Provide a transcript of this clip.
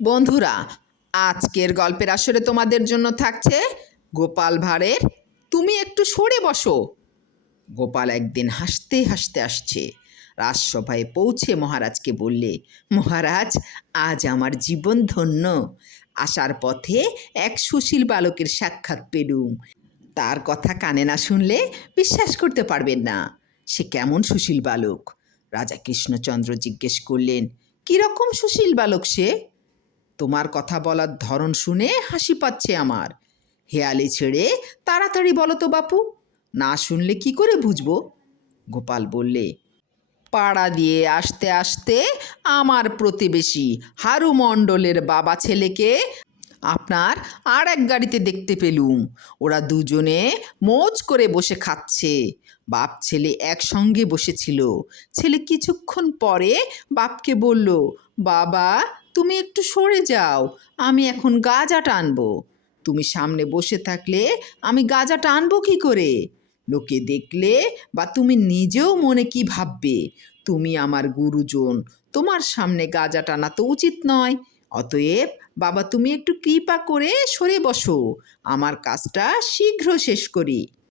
বন্ধুরা, আজকের গল্পের আসরে তোমাদের জন্য থাকছে গোপাল ভাঁড়ের তুমি একটু সরে বসো। গোপাল একদিন হাসতে হাসতে আসছে। রাজসভায় পৌঁছে মহারাজকে বললে, মহারাজ, আজ আমার জীবন ধন্য। আসার পথে এক সুশীল বালকের সাক্ষাৎ পেলুম। তার কথা কানে না শুনলে বিশ্বাস করতে পারবেন না। সে কেমন সুশীল বালক? রাজা কৃষ্ণচন্দ্র জিজ্ঞেস করলেন, কীরকম সুশীল বালক সে? তোমার কথা বলার ধরন শুনে হাসি পাচ্ছে আমার। হেয়ালি ছেড়ে তাড়াতাড়ি বলো তো বাপু, না শুনলে কি করে বুঝবো? গোপাল বললে, পাড়া দিয়ে আসতে আসতে আমার প্রতিবেশী হারু মণ্ডলের বাবা ছেলেকে আপনার আর এক গাড়িতে দেখতে পেলুম। ওরা দুজনে মোজ করে বসে খাচ্ছে। বাপ ছেলে একসঙ্গে বসেছিল। ছেলে কিছুক্ষণ পরে বাপকে বলল, বাবা, তুমি একটু সরে যাও, আমি এখন গাঁজা টানবো। তুমি সামনে বসে থাকলে আমি গাঁজা টানবো কি করে? লোকে দেখলে বা তুমি নিজেও মনে কি ভাববে? তুমি আমার গুরুজন, তোমার সামনে গাঁজা টানা তো উচিত নয়। অতএব বাবা, তুমি একটু কৃপা করে সরে বসো, আমার কাজটা শীঘ্র শেষ করি।